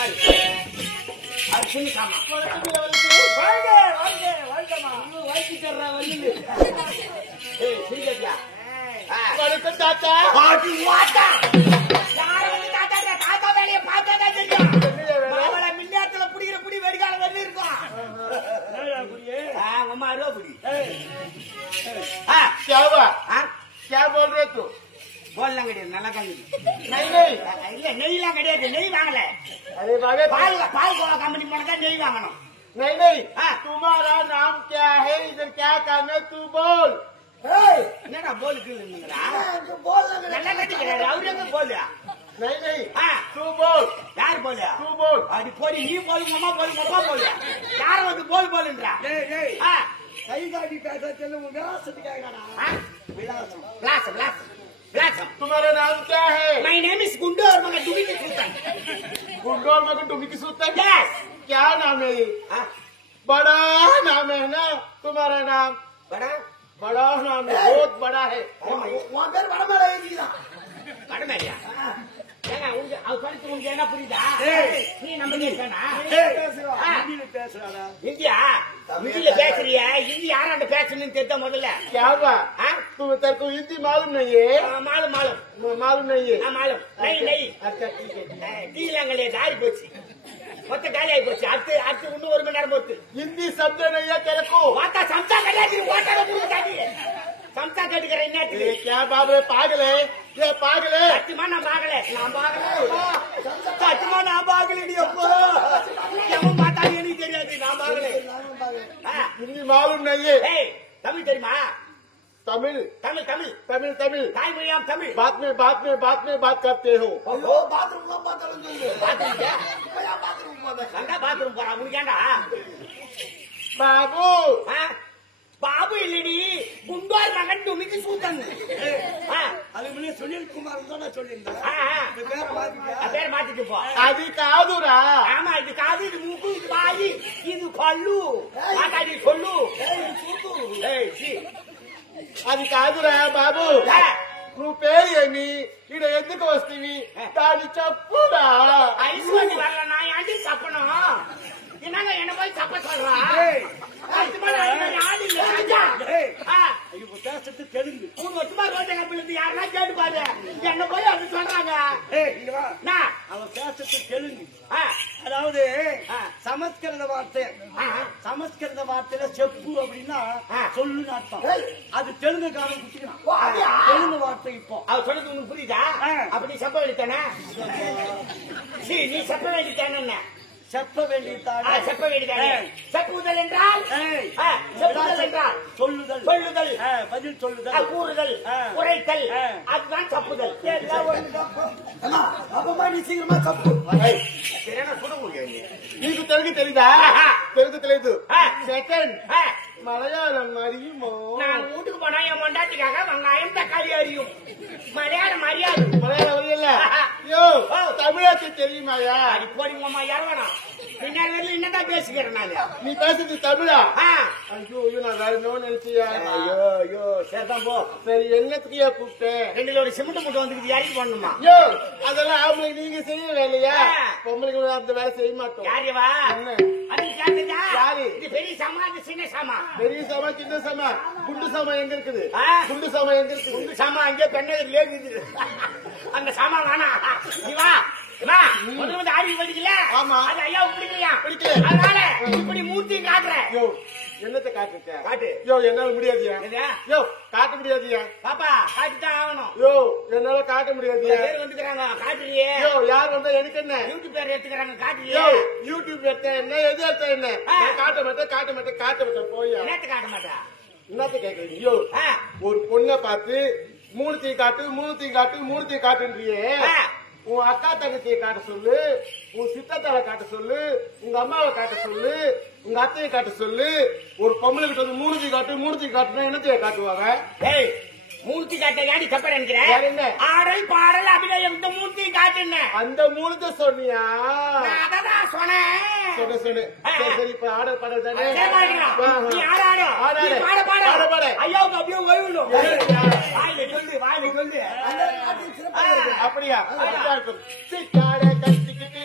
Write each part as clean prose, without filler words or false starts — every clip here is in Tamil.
அது சின்ன சாமா. தாத்தா தாத்தா வேலையை பார்த்தாதான் தெரியும். மின்னாத்துல புடிக்கிற புடி வெடிக்கால வந்து இருக்கும். அம்மா அருவா புடி. क्या बोल रहे तू? போல்லாம் கிடையாது, நல்லா தான் नहीं नहीं இல்ல நெய்லாம் கிடையாது. நெய் வாங்கல. अरे बाबे பால் கோவா கம்பெனி போனதா நெய் வாங்கணும். नहीं नहीं तुम्हारा नाम क्या है? इधर क्या काम है? तू बोल. என்னடா போலுக்கு நல்லா கட்டிக்கிறாரு. அவரு எங்க போலியா? नहीं नहीं तू बोल. யார் போலியா? तू बोल. அது போடி நீ போலுங்க, அம்மா போலுங்க, அப்பா போலியா? யார வந்து போல் போலுன்றா? கை காட்டி பேச தெரியல. விலாசத்துக்காகடா. விலாசம் விலாசம் விலாசம் விலாசம். तुम्हारा नाम क्या है? My name is गुंडो और मगर डुबी सुल्तान. गुंडोर मगर डुबी की सुल्तान. Yes. क्या नाम है ये? बड़ा नाम है ना तुम्हारा नाम? बड़ा बड़ा नाम है, बहुत बड़ा है. உன் பேர் வடமலை எழுதிதான். கடமையா? ஏங்க உங்க அவருக்கு உங்களுக்கு என்ன புரியுதா? நீ நம்ம கேட்கனா? பேசுறாடா. இந்தியா இந்தியில பேசுறியா? இந்தி யாராண்ட பேசணும்னு தெரிஞ்ச முதல்ல. क्या हुआ? तेरे को हिंदी मालूम नहीं है? மாலும் மாலும் मालूम नहीं है? மாலும் நெய் நெய். अच्छा ठीक है. டீலாங்களே தாரி போச்சு, மொத்த காலி ஆகி போச்சு. அடுத்து அடுத்து இன்னும் 1 மணி நேரம் போச்சு. हिंदी शब्द नहीं है तेरे को? வாத்தா சம்சா கிடையாது. ஓட்டாட புரியுதாடி? சம்சா கேட்டுக்கிற என்னத்துக்கு? क्या बाबू पागल है? ये पागल है? சத்தியமா நான் பாகல. நான் பாகல. சத்தியமா நான் பாகலடி. அப்போ எவன் பார்த்தாலும் எனக்கு தெரியாது. நான் பாகல. हिंदी मालूम नहीं है? ஏய் தமிழ் தெரியுமா? तमिल தமிழ் தமிழ் तमिल तमिल தாய்மொழியாம் தமிழ். बात में बात करते हो. ஐயோ பாத்ரூம்லாம் பார்த்தாலும் சொல்லு. பாத்ரூம் பாத்ரூம் போதா. நல்லா பாத்ரூம் போறான். உனக்கு ஏண்டா? बाबू பாபு இல்லடி, குண்டார் மகன் டுமிக்கு சூத்தன். அதுக்கு முன்னே சுனில் குமார் தான் நான் சொல்லியிருந்தேன். பேரை மாத்திட்டியா? பேர் மாத்திட்டு போ. అది కాదురా. ஆமா, இது காது, இது மூக்கு, இது வாயி, இது பல்லு. மாட்டாடி சொல்லு. ஏய் சி అది కాదురా బాబు. నువ్వు పేరు ఏమి? ఈడ ఎందుకు వస్తీవి? దాన్ని చెప్పురా. ஐஸ்வர்யா வரல, நான் ஏன்டி சப்பணும்? என்னங்க என்ன போய் சப்ப சொல்றா? ஆடு இல்ல ராஜா. இப்போ பேசுறது தெலுங்கு. 3 வருஷமா ரோட்டை கப்பிலிருந்து யாருன்னா கேட்டு பாரு. என்ன போய் அது சொல்றாங்க. இங்க வா. அவன் பேசுறது தெலுங்கு. அதாவது சமஸ்கிருத வார்த்தை. சமஸ்கிருத வார்த்தையில செப்பு அப்படின்னா சொல்லுன்னு அர்த்தம். அது தெலுங்கு காலம் குடிச்சுக்கலாம். தெலுங்கு வார்த்தை இப்போ அவ சொல்றது உனக்கு புரியுதா? அப்படி சப்ப வேண்டித்தானே? நீ சப்ப வேண்டித்தானே? செப்ப வேண்டியதானே? செப்ப வேண்டித்தானே? செப்புதல் என்றால் செப்புதல் என்றால் சொல்லுதல். சொல்லுதல், பதில் சொல்லுதல், கூறுதல், உரைத்தல், அதுதான் சப்புதல். அப்பமா நீ சீக்கிரமா சப்பு. నీకు తెలుగు తెలీదా? తెలుగు తెలియదు. సెకండ్ மலையாளம் அறியுமோ? நான் வீட்டுக்கு போனா என் மொண்டாட்டிக்காக வெங்காயம் தக்காளி அறியும். மலையாளம் அறியாது. மலையாளம் அறியல? யோ தமிழாச்சு தெரியுமாயா? அது போறீங்கம்மா யாருவானா? பின்னாடி வரல என்னதான் பேசிக்கிறேன் நானு. நீ பேசுறது தமிழா? ஐயோ ஐயோ நான் வேற நோ நினைச்சியா? ஐயோ ஐயோ சரிதான் போ. சரி என்னத்துக்கியா கூப்பிட்டேன்? 2 லோடு சிமெண்ட் மூட்டை வந்துருக்கு, இறக்கி போடணுமா? யோ அதெல்லாம் ஆம்பளை நீங்க செய்ய வேலையா? பொம்பளைக்கு அந்த வேலை செய்ய மாட்டோம். யாருவா? அது கேட்டதா? யாரு? இது பெரிய சாமா, இது சின்ன சாமா. பெரிய சாமா சின்ன சாமா. குண்டு சாமா எங்க இருக்குது? குண்டு சாமா எங்க இருக்குது? குண்டு சாமா அங்கே பெண்ணகிரில இருக்குது. அந்த சாமா வேணா. நீ வா முதல்ல வந்து ஆடி படிக்கல. ஆமா. அது ஐயா பிடிக்கலையா? பிடிக்கல. அதனால இப்படி மூர்த்தி காட்டுறேன். யோ என்னத்தை காட்டுக்க? காட்டு. யோ என்னால முடியாதியா? யோ காட்ட முடியாதியா? பாப்பா காட்டுதான் ஆகணும். யோ என்னால காட்ட முடியாதியா? பேர் வந்துக்கிறாங்க காட்டுறியே. யோ யார் வந்தா எனக்கு என்ன? யூடியூப் பேர் எடுத்துக்கிறாங்க காட்டுறியே. யோ யூடியூப் எடுத்த என்ன? எது எடுத்த என்ன? காட்ட மாட்டேன் போயா. நேத்து காட்ட மாட்டா. என்னத்த கேக்குறீங்க? யோ ஒரு பொண்ணை பார்த்து மூணுத்தையும் காட்டுன்றியே. உன் அக்கா தங்கச்சியை காட்ட சொல்லு, உன் சித்தத்தாவை காட்ட சொல்லு, உங்க அம்மாவை காட்ட சொல்லு, உங்க அத்தையை காட்ட சொல்லு. ஒரு பொம்பளை கிட்ட வந்து மூணுத்தையும் காட்டுனா என்னத்தைய காட்டுவாங்க? ஏய் மூர்த்தி காட்ட ஏடி தப்ப நினைக்கிறேன். ஆடல் பாடல் அபிநயம் இந்த மூர்த்தி காட்டுன. அந்த மூணுத்தை சொன்னியா? அதான் சொன்னேன். சொல்லு. சரி இப்ப ஆடல் பாடல் தானே? நீ ஆடாடு. ஐயாவுக்கு அப்படியே ஓய்விடும். வாயில சொல்லு. அப்படியா? சிக்காட கட்டிக்கிட்டு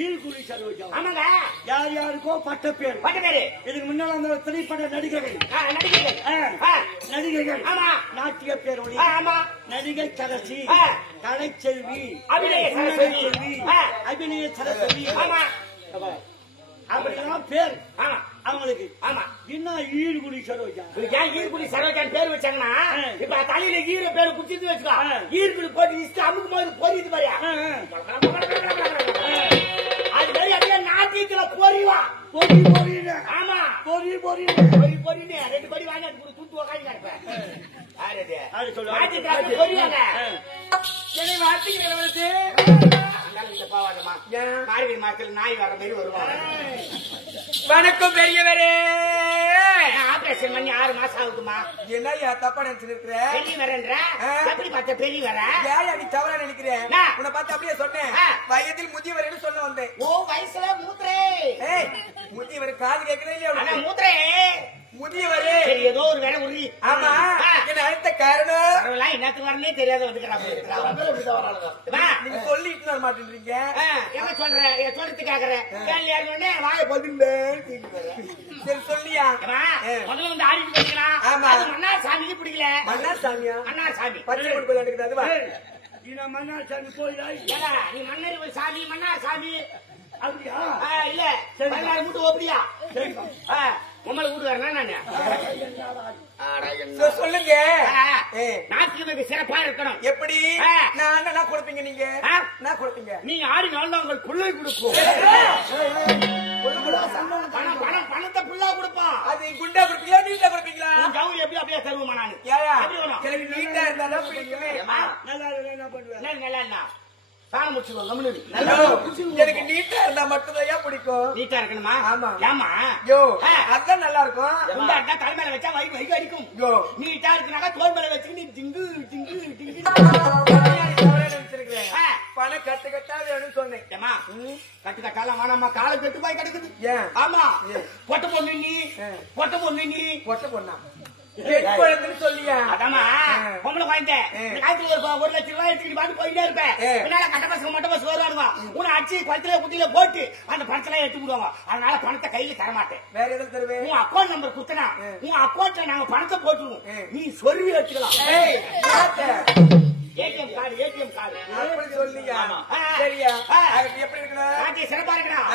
ஈழ்குடி சரோஜா. ஆமாங்க. யார் யாருக்கோ பட்ட பேர். இதுக்கு முன்னால அந்த திரைப்பட நடிகர்கள் நடிகைகள் நாட்டிய பேரொழி நடிகை கரசி கலைச்செல்வி அபிநய சரஸ்வதி அப்படிலாம் பேர் அவங்களுக்கு. ஆமா இன்னும் ஈழ்குடி சரோஜா. ஏன் ஈர்குடி சரோஜான்னு பேர் வச்சாங்கன்னா இப்ப தலையில ஈர பேரு குடிச்சிட்டு வச்சுக்கோ ஈர்குடி போட்டு இஷ்டம் அமுக்கு போது பொரியுது பாரியா அது மாதிரி அப்படியே நாட்டியத்துல பொரிவா பொறி பொறின்னு. ஆமா பொறி பொறி பொரி பொரின்னு 2 படி வாங்கி அது தூத்து உக்காந்து கிடப்பேன் பொரிவாங்க மார்கழி மாசத்துல நாய் வர மாதிரி வருவாங்க. வணக்கம் பெரியவரே. ஆபரேஷன் பண்ணி 6 மாசம் ஆகுதுமா. என்ன தப்பா நினைச்சிருக்கிற? பெரிய வரன்ற எப்படி பார்த்த பெரிய வர? ஏன் நீ தவறா நினைக்கிறேன்? உன்னை பார்த்து அப்படியே சொன்னேன். வயதில் முதியவரேன்னு சொல்ல வந்தேன். ஓ வயசுல மூத்திரே. முதியவர் காது கேட்கல இல்லையா? மூத்திரே முதியவரே. சரி ஏதோ ஒரு வேற உரி. ஆமா என்ன அடுத்த காரணம் என்னத்துக்கு வரனே தெரியாத வந்துக்கிறாங்க. நீங்க சொல்லிட்டு வர மாட்டேன்றீங்க. என்ன சொல்ற சொல்லிட்டு கேக்குறேன். கேள்வி வாய பதில் சரி சொல்லியா? முதல்ல வந்து ஆடிட்டு போய்க்கலாம். ஆமா மன்னா சாமிக்கு பிடிக்கல. மன்னா சாமியா? மன்னா சாமி பச்சை கோயில் எடுக்குது அதுவா? மன்னா சாமி கோயிலா? நீ மன்னர் சாமி மன்னா சாமி அப்படியா? இல்ல 16 மூட்டு ஓப்படியா? உங்களை வீட்டுக்காரனா நானு சொல்லுங்க. நாட்டுக்கு சிறப்பா இருக்கணும். எப்படி நான் கொடுப்பீங்க? நீங்க நான் கொடுப்பீங்க. நீங்க ஆடினாலும் உங்கள் பிள்ளை கொடுப்போம். பணத்தை புள்ளா கொடுப்போம். அது குண்டா கொடுப்பீங்களா நீட்டா கொடுப்பீங்களா? ஜவுளி எப்படி அப்படியே தருவோமா நானு? எனக்கு நீட்டா இருந்தாலும் பிடிக்குமே. நல்லா என்ன பண்ணுவேன்? நல்லா என்ன சாணம் முடிச்சுக்கோ. எனக்கு நீட்டா இருந்தா மட்டும்தான் பிடிக்கும். நீட்டா இருக்கணுமா? ஆமா. ஏமா யோ அதான் நல்லா இருக்கும். குண்டா தலைமையில வச்சா வைக்கு வைக்கு அடிக்கும். யோ நீட்டா இருக்குனாக்கா தோல் மேல வச்சுக்கு நீ டிங்கு டிங்கு டிங்கு நினைச்சிருக்கிறேன். பணம் கட்டு கட்டா வேணும்னு சொன்னேன். ஏமா கட்டு கட்டாலாம் வேணாமா? காலை கட்டு போய் கிடக்குது. ஏன்? ஆமா பொட்ட பொண்ணு நீ பொட்ட பொண்ணு நீ பொட்ட பொண்ணா சொல்லியா? அதாமா பொம்பளை குழந்தை காலத்துல 1 லட்சம் ரூபாய் எடுத்துக்கிட்டு பாட்டு போயிட்டே இருப்பேன். பின்னால கட்ட பசங்க மட்டும் பஸ் வருவானுங்க. உன்னை அடிச்சு குளத்துல குட்டியில போட்டு அந்த பணத்தெல்லாம் எடுத்து விடுவாங்க. அதனால பணத்தை கையில தரமாட்டேன். வேற எதுவும் தருவேன்? உன் அக்கௌண்ட் நம்பர் குத்தனா உன் அக்கௌண்ட்ல நாங்க பணத்தை போட்டுருவோம். நீ சொருவி வச்சுக்கலாம். ஏடிஎம் கார்டு அப்படி சொல்லியா? சரியா? எப்படி இருக்கணும்? சிறப்பா இருக்கணும்.